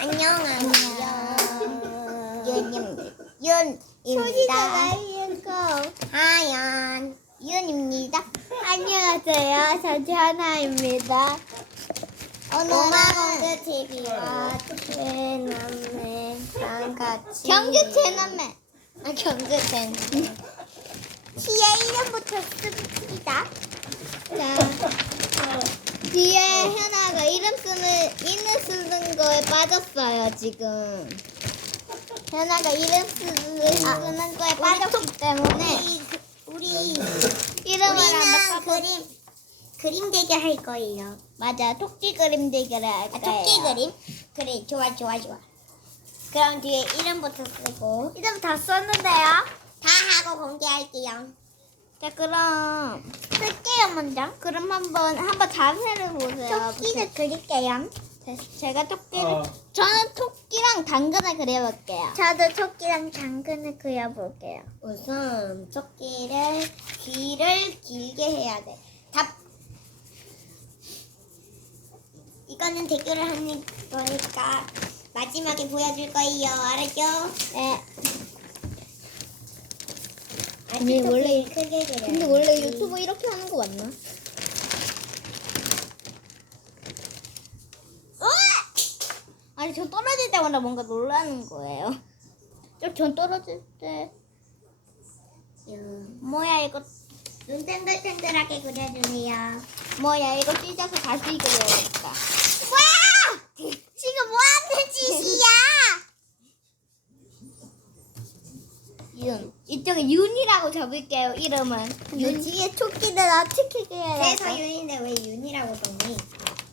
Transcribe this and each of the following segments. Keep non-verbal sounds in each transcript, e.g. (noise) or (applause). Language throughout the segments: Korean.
안녕하세요. 윤입니다. 윤입니다. 하연 윤입니다. 안녕하세요. 전지하나입니다. 오마공주 TV와 제남매랑 같이 경주 제남매. 아 경주 제남매. 시의 이름부터 씁니다. 자, 뒤에 현아가 이름 쓰는 이름 쓰는 거에 빠졌어요 지금. 현아가 이름 쓰는, 쓰는 거에 빠졌기 때문에 우리 이름을 우리는 한번 써보- 그림 그림 대결 할 거예요. 맞아 토끼 그림 대결을 할 아, 거예요. 토끼 그림? 그래, 좋아, 좋아, 좋아. 그럼 뒤에 이름부터 쓰고 이름 다 썼는데요. 다 하고 공개할게요. 자 그럼 쓸게요 먼저. 그럼 한번 한번 자세를 보세요. 토끼를 그릴게요. 제- 제가 토끼를 어. 저는 토끼랑 당근을 그려볼게요. 저도 토끼랑 당근을 그려볼게요. 우선 토끼를 귀를 길게 해야 돼. 답. 이거는 대결을 하는 거니까 마지막에 보여줄 거예요. 알았죠? 네. 아니 원래- 크게 그려. 근데 원래 유튜브 이렇게 하는 거 맞나? 아니 저 떨어질 때마다 뭔가 놀라는 거예요. 전 떨어질 때 뭐야 이거 눈 탱글탱글하게 그려주세요. 뭐야 이거 찢어서 다시 그려야겠다. 와! 지금 뭐 하는 짓이야? 윤 이쪽에 윤이라고 적을게요 이름은. 윤 뒤에 토끼를 어떻게 그래서 윤인데 왜 윤이라고 적니?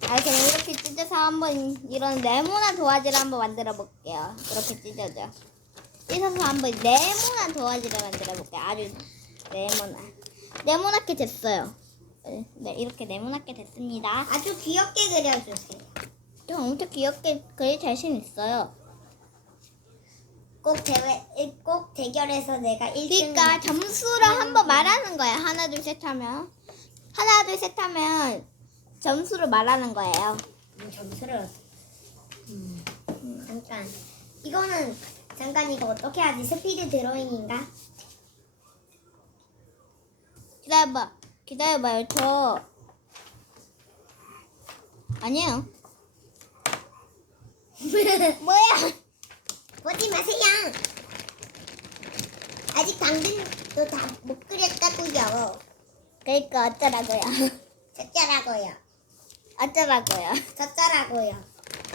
아 그럼 이렇게 찢어서 한번 이런 네모난 도화지를 한번 만들어 볼게요. 이렇게 찢어져. 찢어서 한번 네모난 도화지를 만들어 볼게요. 아주 네모난. 네모나게 됐어요. 네, 네, 이렇게 네모나게 됐습니다. 아주 귀엽게 그려주세요. 좀 엄청 귀엽게 그릴 자신 있어요. 꼭 대회, 꼭 대결에서 내가 1등. 그러니까 점수를 한번 말하는 거예요. 하나 둘 셋 하면 하나 둘 셋 하면 점수를 말하는 거예요. 음, 점수를. 음, 잠깐. 이거는 잠깐 이거 어떻게 하지? 스피드 드로잉인가? 기다려봐. 기다려봐요. 저 아니에요. (laughs) 뭐야? 보지 마세요. 아직 당근도 다 못 그렸다고요. 그러니까 어쩌라고요. (laughs) 저쩌라고요. 어쩌라고요. 저쩌라고요.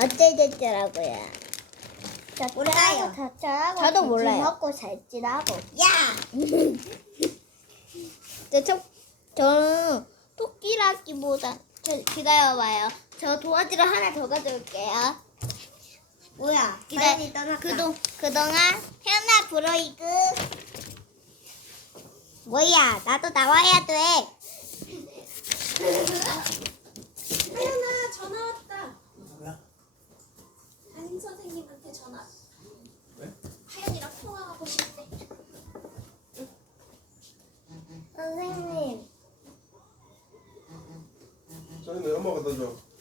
어쩌저쩌라고요. 몰라요. 저쩌라고. 저도 몰라요. 먹고 살찌라고. 야! (laughs) 저, 저, 저는 토끼라기보다 저, 기다려봐요. 저 도화지를 하나 더 가져올게요. 뭐야? 떠났다. 그동, 그동안 현아 브로이그. 뭐야? 나도 나와야 돼. 하연아 전화 왔다. 누구야? 담임 선생님한테 전화. 왜? 하연이랑 통화하고 싶대. 선생님. 저희는 엄마가 더 줘.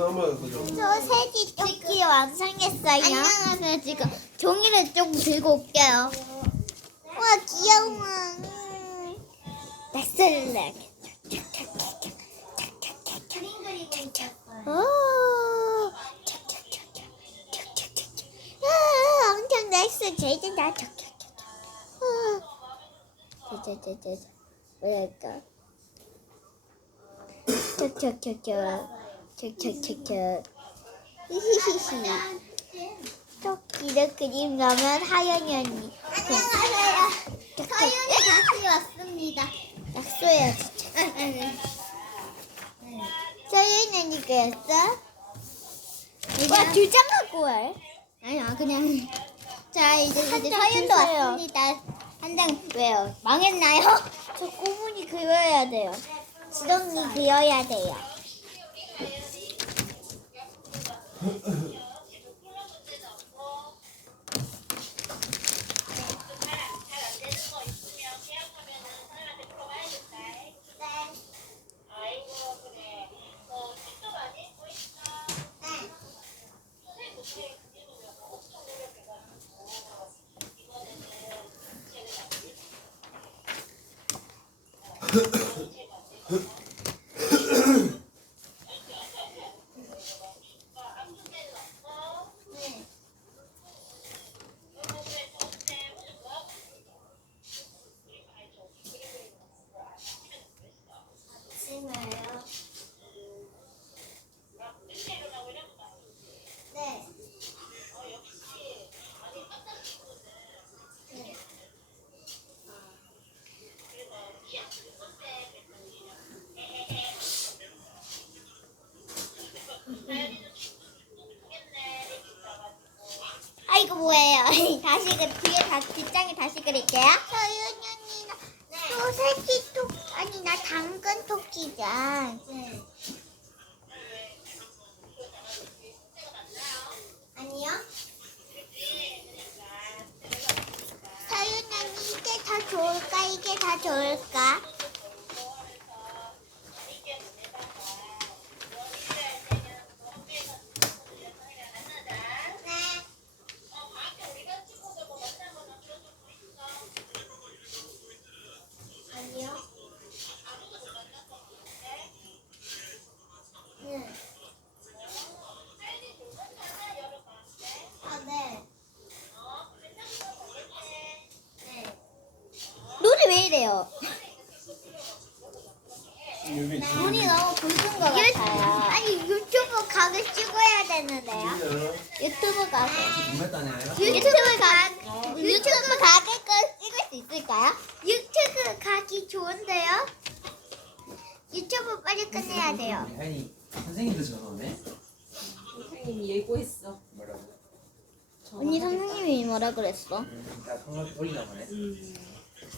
엄마가 더 줘. 저 새끼 토끼 완성했어요. 안녕하세요. 지금 종이를 좀 들고 올게요. 와 귀여워. 낯설래. 오. 아, 엄청 낯설 제이다. 저저저저 뭐랄까. 척척척척. 척척척척. 히히히히. 토끼를 그림 넣으면 하연이 언니. 안녕하세요. 하연이 다시 왔습니다. 약소야. 서윤 언니 그렸어? 와, 두 장 갖고 와. 아니야 그냥 자, 이제 한 이제 장 서윤도 주세요. 왔습니다. 한 장 왜요? 망했나요? 저 꼬문이 그려야 돼요. 지렁이 그려야 돼요. Ha ha ha. 다시 그 뒤에 다 뒷장에 다시 그릴게요. 서윤 언니나 소세지 토 아니 나 당근 토끼잖아. 네. 아니요. 서윤 언니 이게 더 좋을까 이게 더 좋을까? 네. 아니요. 네. 아, 네. 네. 유빈 눈이 너무 붉은 것 같아요. 아니 유튜브 각을 찍어야 되는데요. 유튜브 각. 유튜브 각. 유튜브 각을 거 찍을 수 있을까요? 유튜브 각이 좋은데요? 유튜브 빨리 끝내야 돼요. 아니 선생님도 전화 오네? 선생님이 예고했어. 뭐라고? 언니 선생님이 뭐라 그랬어? 음, 나 성악 돌리나 보네.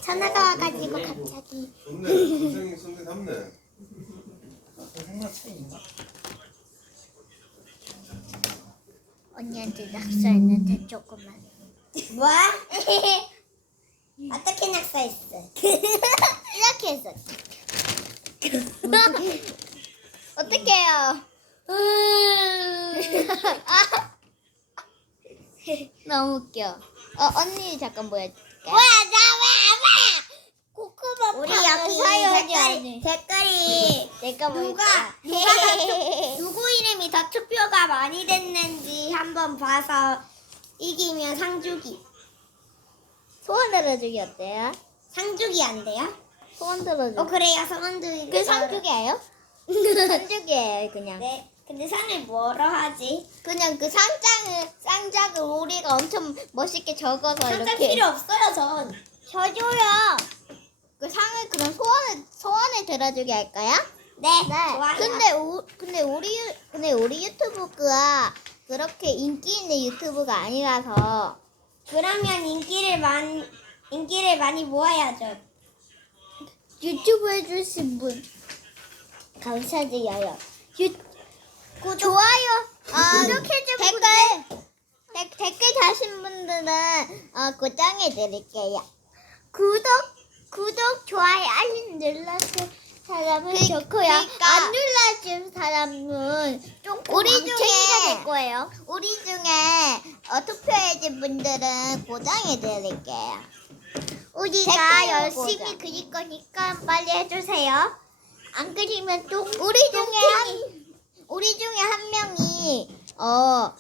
전화가 와가지고 갑자기 좋네 선생님 선생? 언니한테 낙서했는데 조금만. 뭐? (laughs) 어떻게 낙서했어? (laughs) 이렇게 했어. (laughs) 어떡해요? 너무 웃겨. 어, 언니 잠깐 보여줄게. 뭐야? 코코바 우리 여기 댓글이. 댓글이 내가 누가. 누가 더 투, 누구 이름이 더 투표가 많이 됐는지 한번 봐서 이기면 상주기. 소원 들어주기 어때요? 상주기 안 돼요? 소원 들어주기. 어 그래요 상주기. 그 상주기예요? (laughs) 상주기예요, 그냥. 네. 근데 상을 뭐로 하지? 그냥 그 상장을 상장을 우리가 엄청 멋있게 적어서 상장 이렇게 필요 없어요 전. 저줘요. 그 상을 그럼 소원을 소원을 들어주게 할까요? 네. 좋아요. 근데 우, 근데 우리 유- 근데 우리 유튜브가 그렇게 인기 있는 유튜브가 아니라서 그러면 인기를 많이 인기를 많이 모아야죠. 유튜브 해주신 분 감사드려요. 유, 구, 좋아요. 아, 구독해줘, 댓글 데, 댓글 다신 분들은 어, 고정해 드릴게요. 구독 구독 좋아요 알림 눌러준 사람은 그- 좋고요. 그러니까 안 눌러준 사람은 좀 우리 중에- 될 거예요. 우리 중에 어, 투표해준 분들은 고정해 드릴게요. 우리가 열심히 보자. 그릴 거니까 빨리 해주세요. 안 그리면 또 우리 중에 한 우리 중에 한 명이 어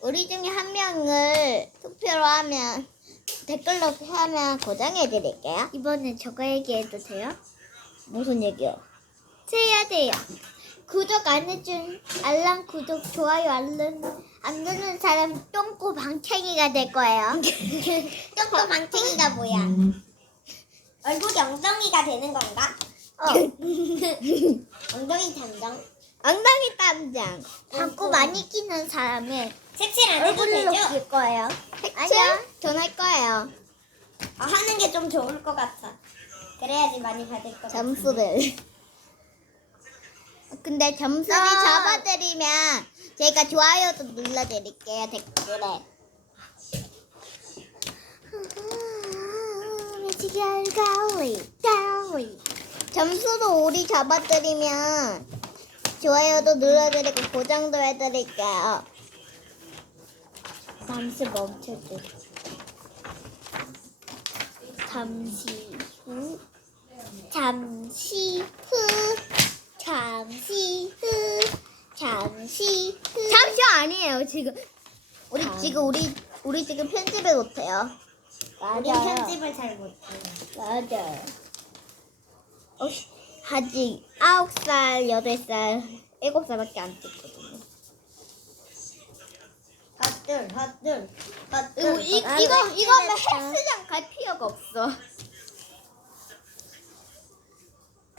우리 중에 한 명을 투표로 하면 댓글로 하면 고정해 드릴게요. 이번엔 저거 얘기해도 돼요? 무슨 얘기요? 해야 돼요. 구독 안 해준 알람 구독 좋아요 안 누른 안 누른 사람 똥꼬 방탱이가 될 거예요. (laughs) 똥꼬 방탱이가 뭐야? 얼굴이 엉덩이가 되는 건가? 어. (laughs) 엉덩이 담당. 엉덩이 땀장. 방구 많이 끼는 사람은 색칠 안 해도 얼굴로 되죠? 낄 거예요. 아니요. 전할 거예요. 아, 하는 게 좀 좋을 것 같아. 그래야지 많이 받을 것 같아. 점수를. 근데 점수를 아. 잡아드리면 제가 좋아요도 눌러드릴게요 댓글에. 미치게 가오이 가오이. 점수도 우리 잡아드리면 좋아요도 눌러드리고 고정도 해드릴게요. 잠시 멈춰줘. 잠시 후 잠시 후 잠시 후 잠시 후 잠시 아니에요 지금. 우리 잠- 지금 우리 우리 지금 편집을 못해요. 우리 편집을 잘 못해요. 맞아요. 어, 아직 아홉 살, 여덟 살, 일곱 살밖에 안 됐거든요. 헛들 헛들 이거 헛들 이, 이거 이거 하면 헬스장 갈 필요가 없어.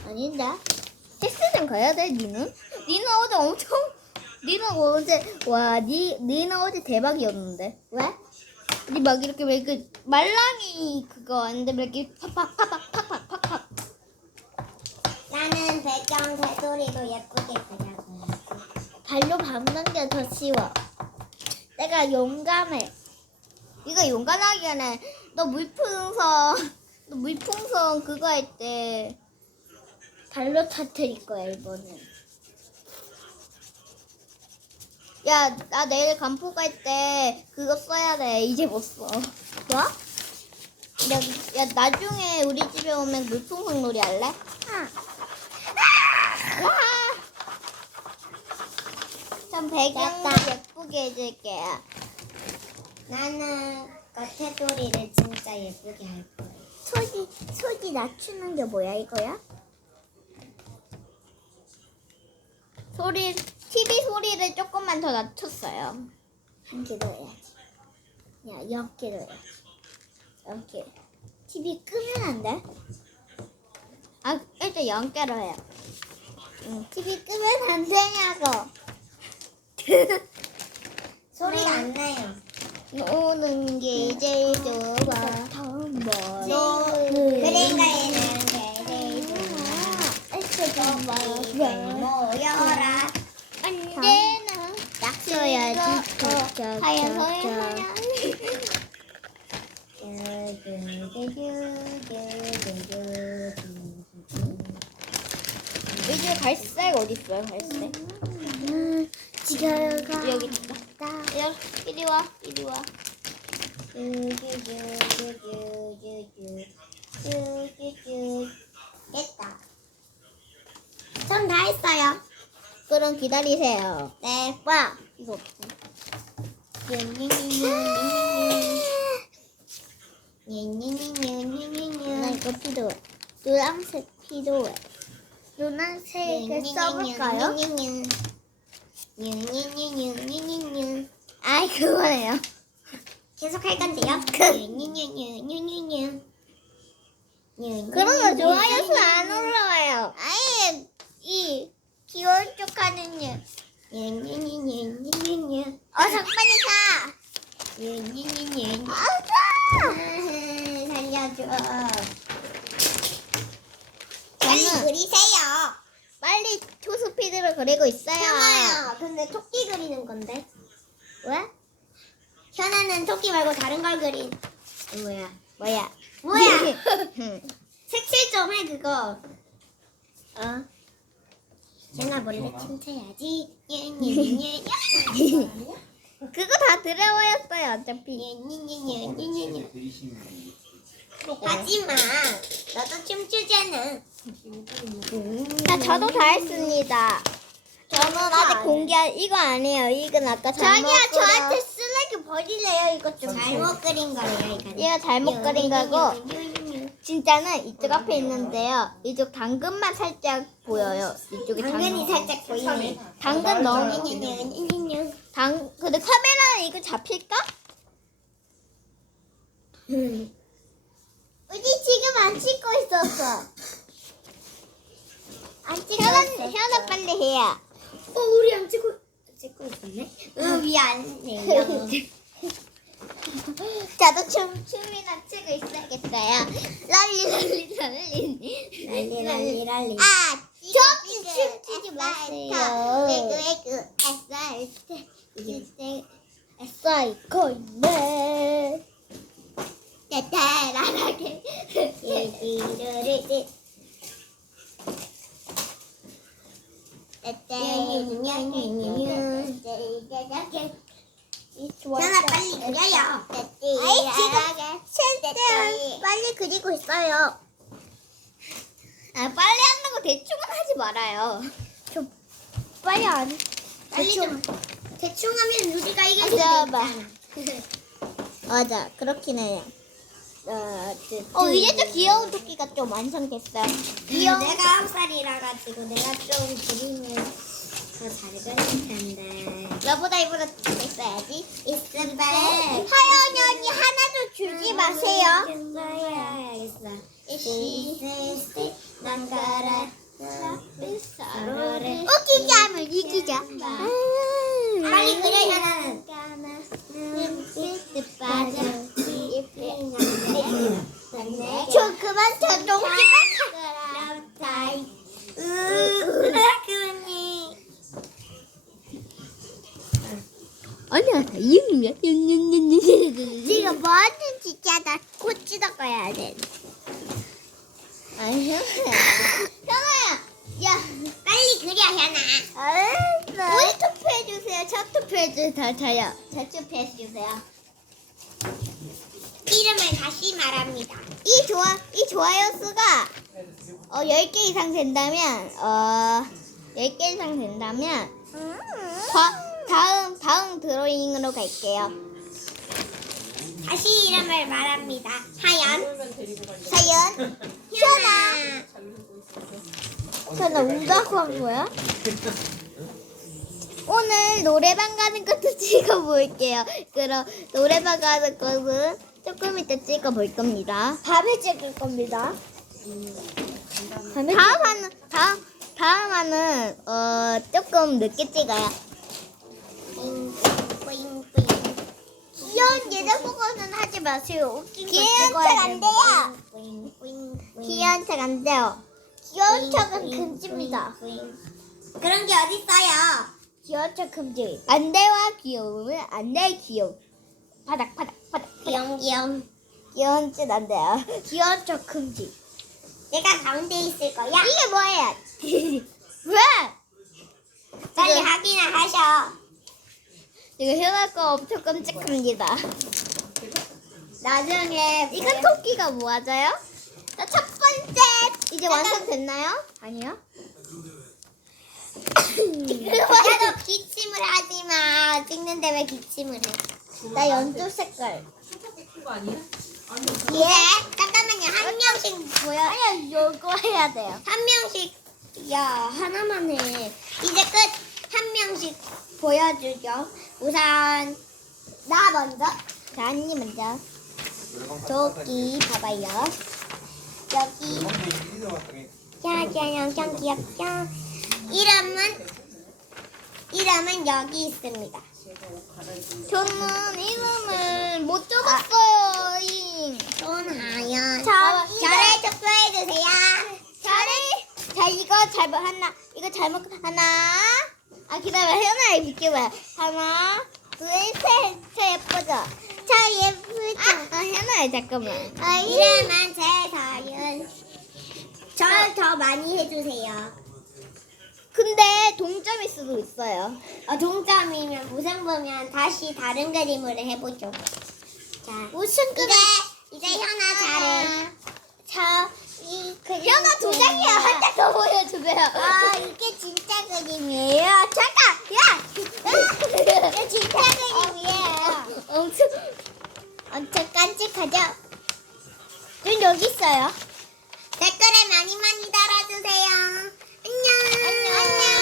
아닌데? 헬스장 가야 돼, 니는? 니는 어제 엄청, 니는 어제, 와, 니, 니는 어제 대박이었는데. 왜? 니 막 이렇게 왜 그, 말랑이 그거 왔는데 막 이렇게 팍팍, 팍팍, 팍팍, 팍팍. 나는 배경 새소리도 예쁘게 그려고 발로 밟는 게 더 쉬워. 내가 용감해. 네가 용감하기 전에 너 물풍선, (laughs) 너 물풍선 그거 할 때 발로 터뜨릴 거야 이번엔. 야, 나 내일 간포 갈 때 그거 써야 돼. 이제 못 써. 뭐? 야, 야, 나중에 우리 집에 오면 물풍선 놀이 할래? 아. 와! 전 배경도 됐다. 예쁘게 해줄게요. 나는 겉에 소리를 진짜 예쁘게 할 거야. 소리, 소리 낮추는 게 뭐야, 이거야? 소리, TV 소리를 조금만 더 낮췄어요. 한 개 더 해야지. 야, 이렇게 더 해야지. 이렇게. TV 끄면 안 돼? 아, 일단 연결을 해요. 응, TV 끄면 안 되냐고. (laughs) 소리가 안 나요. 노는 게 제일 좋아. 너 모여라. 언제나 낙서야지. 하얀 서야 이제 갈색 어디 있어요? 갈색. 지겨가 여기 있다. 야, 이리 와, 이리 와. 됐다. 전 다 했어요. 그럼 기다리세요. 네. 와, 이거 없어. 나 이거 필요해. 노란색 필요해. 노란색을 써볼까요? 아이 그거예요. (laughs) 계속 할 건데요. 그런 거 좋아요 수안 올라와요. 아예 이 귀여운 쪽 하는 일. 어 잠깐이 가. (laughs) 살려줘. 빨리 그리세요. 빨리 초스피드를 그리고 있어요. 현아야, 근데 토끼 그리는 건데. 왜? 현아는 토끼 말고 다른 걸 그린. 뭐야? 뭐야? 뭐야? 응. (laughs) 색칠 좀 해 그거. 어? 현아 몰래 춤춰야지. 예, (laughs) 그거 다 들어버렸어요 어차피. 하지마. 너도 춤추잖아. 자 저도 다 했습니다. 저는 아직 공개 이거 아니에요. 이건 아까 잘못 자기야 그려- 저한테 쓰레기 버리래요. 이거 좀 잘못 그린 거래요. 이거. 얘가 잘못 그린 거고 진짜는 이쪽 앞에 있는데요. 이쪽 당근만 살짝 보여요. 이쪽에 당근이 당근. 살짝 보이네. 당근 너무 냥당 근데 카메라는 이거 잡힐까? 우리 지금 안 찍고 있었어. 안 찍고 있었어. 현아 빨리 해야. 어, 우리 안 찍고 찍고 있었네. 응, 미안해요. (laughs) 저도 춤 춤이나 추고 있어야겠어요. 랄리 랄리 랄리 랄리 랄리 랄리. 아 저기 춤 추지 에그 마세요. 에그 에스알트. 이게 사이코 있네. 따라라게. 띠띠르르 현아 빨리 그리고 있어요. 아 빨리 한다고 대충은 하지 말아요. 빨리 안. 빨리 대충. 대충 하면 우리가 이길 수 맞아, 있잖아. 맞아 그렇긴 해요. 어, 어, 이제 좀 귀여운 토끼가 좀 완성됐어요. 귀여워. 내가 아홉 살이라 가지고 내가 좀 그림을 더 잘 그릴 텐데. 너보다 이보다 잘 있어야지. 있음 하연이 언니 하나도 주지 마세요. 알겠어. 있을 난 가라. 서로를 웃기게 하면 이기자. 빨리 그려 현아는. 눈빛 빠져. 저 그만 저 똥집에 으 아니야, 이응이야. 지금 뭐 하는 진짜 나꽃 찢어가야 돼. 아니야. 현아야, 야 빨리 그려 현아. 알았어. 우리 투표해주세요. 첫 투표해주세요. 다 저요. 저 투표해주세요. 이름을 다시 말합니다. 이 좋아, 이 좋아요 수가 어, 10개 이상 된다면, 어, 10개 이상 된다면, 다, 다음, 다음 드로잉으로 갈게요. 다시 이름을 말합니다. 하연, 사연, 현아. 저는 운다고 한 거야? 오늘 노래방 가는 것도 (laughs) 찍어볼게요. 그럼 노래방 가는 것은 조금 이따 찍어볼 겁니다. 밤에 찍을 겁니다. 다음 화는, 다음, 다음 화는, 어, 조금 늦게 찍어요. 귀여운 얘네 보고는 하지 마세요. 웃긴 거 귀여운 찍어야 척안 돼요. 귀여운 척 안 돼요. 귀여운 척은 금지입니다. 그런 게 어딨어요? 귀여운 척 금지. 안 돼와 귀여우면 안 돼. 바닥, 바닥, 바닥. 귀염 귀염. 귀여운 척안 돼요. (laughs) 귀여운 척 금지. 내가 가운데 있을 거야. 이게 뭐예요? (laughs) 왜? 빨리 지금- 확인을 하셔. 이거 현아 거 엄청 끔찍합니다. 나중에 이거 토끼가 뭐 하자요? 자, 첫 번째 이제 완성됐나요? 아니요. (laughs) 나도 기침을 하지 마. 찍는데 왜 기침을 해? 나 연두 색깔. 예. 잠깐만요. 한 명씩 보여. 아니야, 이거 해야 돼요. 한 명씩. 야 하나만 해. 이제 끝. 한 명씩 보여주죠. 우선 나 먼저. 자, 언니 먼저. 저기 봐봐요. 여기 짜잔 엄청 귀엽죠? 이름은 이름은 여기 있습니다. 저는 이름을 못 적었어요. 잉. 손하연. 자, 저를 투표해 주세요. 저를 자 이거 잘못 하나 이거 잘못 하나 아 기다려 현아야 비켜봐 하나 둘 셋 저 예쁘죠 저 예쁘죠? 아, 아 현아야 잠깐만 아, 이름은 제서윤. 저를 더 많이 해주세요. 근데 동점일 수도 있어요. 어, 동점이면 무생보면 다시 다른 그림으로 해보죠. 자, 무슨 그림? 이제, 이제 현아 잘해. 저, 이 그림. 현아 두 장이야. 아. 한장 더 보여주세요. 아, 이게 진짜 그림이에요. 잠깐! 야! 이게 진짜 그림이에요. 어, 엄청, 엄청 깜찍하죠? 눈 여기 있어요. 댓글에 많이 많이 달아주세요. 안녕. 안녕. 안녕.